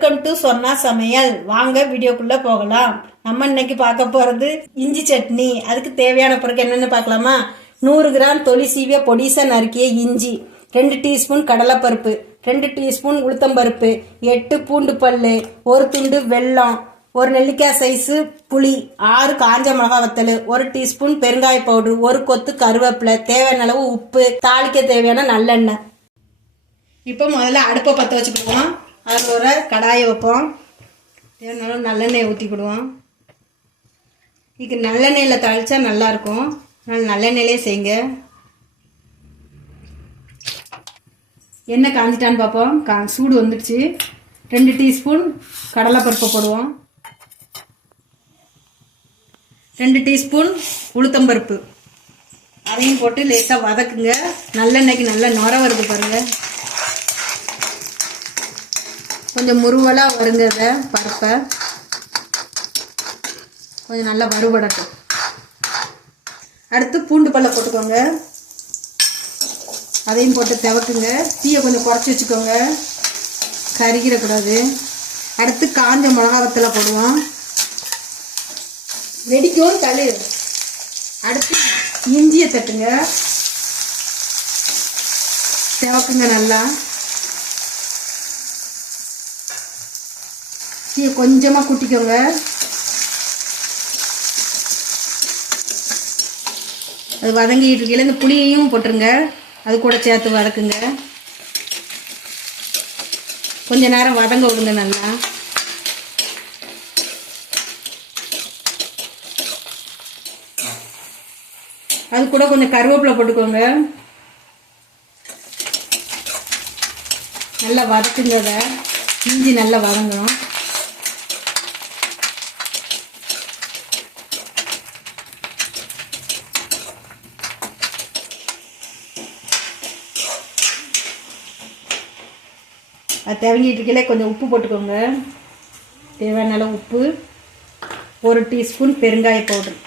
Welcome to சொன்னா சமையல். வாங்க வீடியோக்குள்ள போகலாம். நம்ம இன்னைக்கு பார்க்க போறது இஞ்சி சட்னி. அதுக்கு தேவையான பொருட்கள் என்னென்னு பார்க்கலாமா? 100 கிராம் தொலி சீவிய பொடிசா நறுக்கிய இஞ்சி, 2 டீஸ்பூன் கடலைப்பருப்பு, 2 டீஸ்பூன் உளுத்தம்பருப்பு, 8 பூண்டு பல்லு, 1 துண்டு வெல்லம், 1 நெல்லிக்காய் சைஸு புளி, 6 காஞ்ச மிளகாய் வத்தல், 1 டீஸ்பூன் பெருங்காய பவுடர், 1 கொத்து கருவேப்பிலை, தேவையான அளவு உப்பு, தாளிக்க தேவையான நல்லெண்ணெய். இப்போ முதல்ல அடுப்பை பற்ற வச்சுக்கிடுவோம். அதில் ஒரு கடாயை வைப்போம். தேவையான நல்லெண்ணெயை ஊற்றிக்கிடுவோம். இதுக்கு நல்லெண்ணெயில் தாளித்தா நல்லாயிருக்கும். அதனால் நல்லெண்ணெயிலே செய்யுங்க. எண்ணெய் காஞ்சிட்டான்னு பார்ப்போம். சூடு வந்துடுச்சு. 2 டீஸ்பூன் கடலைப்பருப்பை போடுவோம். 2 டீஸ்பூன் உளுத்தம்பருப்பு, அதையும் போட்டு லேசாக வதக்குங்க. நல்லெண்ணெய்க்கு நல்லா நுர வருது பாருங்கள். கொஞ்சம் முருவலாக வருங்க. அதை பருப்பை கொஞ்சம் நல்லா வறுபடட்டும். அடுத்து பூண்டு பல்லை போட்டுக்கோங்க. அதையும் போட்டு துவக்குங்க. தீயை கொஞ்சம் குறைச்சி வச்சுக்கோங்க, கருகிடக்கூடாது. அடுத்து காஞ்ச மிளகா வத்தலை போடுவோம். வெடிக்கும் தள்ளு. அடுத்து இஞ்சியை தட்டுங்க, துவக்குங்க நல்லா. தீயை கொஞ்சமாக கூட்டிக்கோங்க. அது வதங்கிட்டு இருக்கையில இந்த புளியையும் போட்டுருங்க, அது கூட சேர்த்து வதக்குங்க. கொஞ்ச நேரம் வதங்க விடுங்க நல்லா. அது கூட கொஞ்சம் கருவேப்பிலை போட்டுக்கோங்க. நல்லா வதக்குங்க. அதை இஞ்சி நல்லா வதங்கணும். அது தேவைங்கிட்டு இருக்கல கொஞ்சம் உப்பு போட்டுக்கோங்க. தேவையான அளவு உப்பு, 1 டீஸ்பூன் பெருங்காய பவுடர்,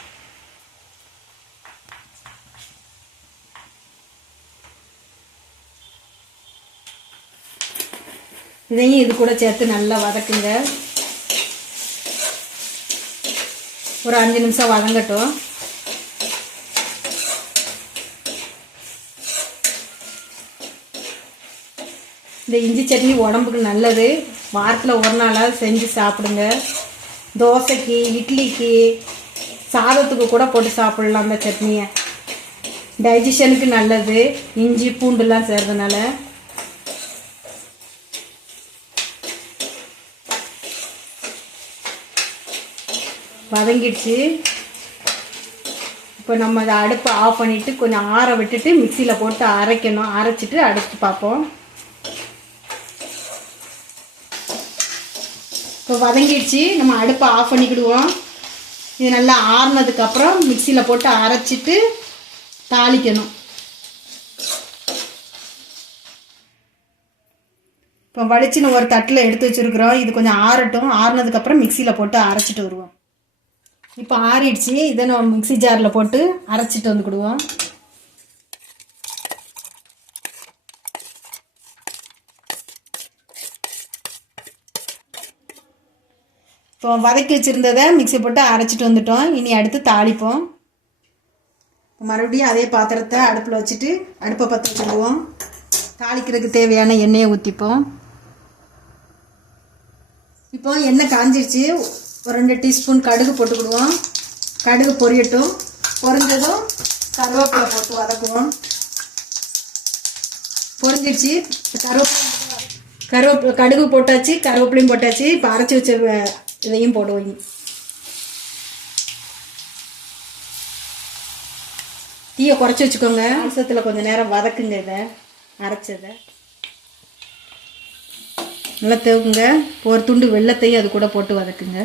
இதையும் இது கூட சேர்த்து நல்லா வதக்குங்க. ஒரு 5 நிமிஷம் வதங்கட்டும். இந்த இஞ்சி சட்னி உடம்புக்கு நல்லது. வாரத்தில் ஒரு நாளாவது செஞ்சு சாப்பிடுங்க. தோசைக்கு, இட்லிக்கு, சாதத்துக்கு கூட போட்டு சாப்பிடலாம். அந்த சட்னியை டைஜஷனுக்கு நல்லது. இஞ்சி பூண்டுலாம் சேர்றதுனால. வதங்கிடுச்சு. இப்போ நம்ம அதை அடுப்பை ஆஃப் பண்ணிவிட்டு கொஞ்சம் ஆற விட்டுட்டு மிக்சியில் போட்டு அரைக்கணும். அரைச்சிட்டு அடுத்து பார்ப்போம். இப்போ வதங்கிடுச்சு. நம்ம அடுப்பை ஆஃப் பண்ணிக்கிடுவோம். இது நல்லா ஆறுனதுக்கப்புறம் மிக்சியில் போட்டு அரைச்சிட்டு தாளிக்கணும். இப்போ வடிச்சுன்னு ஒரு தட்டில் எடுத்து வச்சுருக்குறோம். இது கொஞ்சம் ஆறட்டும். ஆறுனதுக்கப்புறம் மிக்சியில் போட்டு அரைச்சிட்டு வருவோம். இப்போ ஆறிடுச்சு. இதை நம்ம மிக்சி ஜாரில் போட்டு அரைச்சிட்டு வந்துக்கிடுவோம். இப்போ வதக்கி வச்சுருந்ததை மிக்சி போட்டு அரைச்சிட்டு வந்துட்டோம். இனி அடுத்து தாளிப்போம். மறுபடியும் அதே பாத்திரத்தை அடுப்பில் வச்சுட்டு அடுப்பை பற்ற வச்சுடுவோம். தாளிக்கிறதுக்கு தேவையான எண்ணெயை ஊற்றிப்போம். இப்போ எண்ணெய் காஞ்சிருச்சு. ஒரு 2 டீஸ்பூன் கடுகு போட்டுக்கிடுவோம். கடுகு பொரியட்டும். பொரிஞ்சதும் கருவேப்பிலை போட்டு வதக்குவோம். பொரிஞ்சிருச்சு. கருவேப்பிலை கடுகு போட்டாச்சு, கருவேப்பிலையும் போட்டாச்சு. இப்போ அரைச்சி வச்ச இதையும் போடுவோம். தீயை குறைச்சி வச்சுக்கோங்க. அம்சத்தில் கொஞ்சம் நேரம் வதக்குங்க. இதை அரைச்சதை நல்லா தேவுக்குங்க. ஒரு துண்டு வெல்லத்தையும் அது கூட போட்டு வதக்குங்க.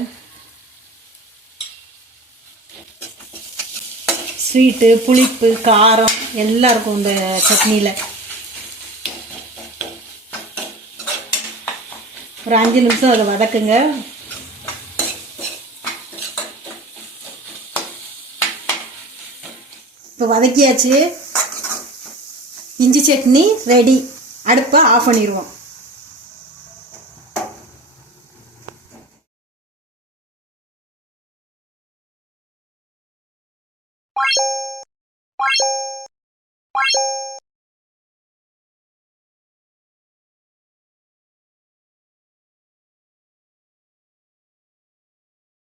ஸ்வீட்டு, புளிப்பு, காரம் எல்லாம் இருக்கும் இந்த சட்னியில். ஒரு 5 நிமிஷம் அதை வதக்குங்க. இப்போ வதக்கியாச்சு. இஞ்சி சட்னி ரெடி. அடுப்பை ஆஃப் பண்ணிடுவோம்.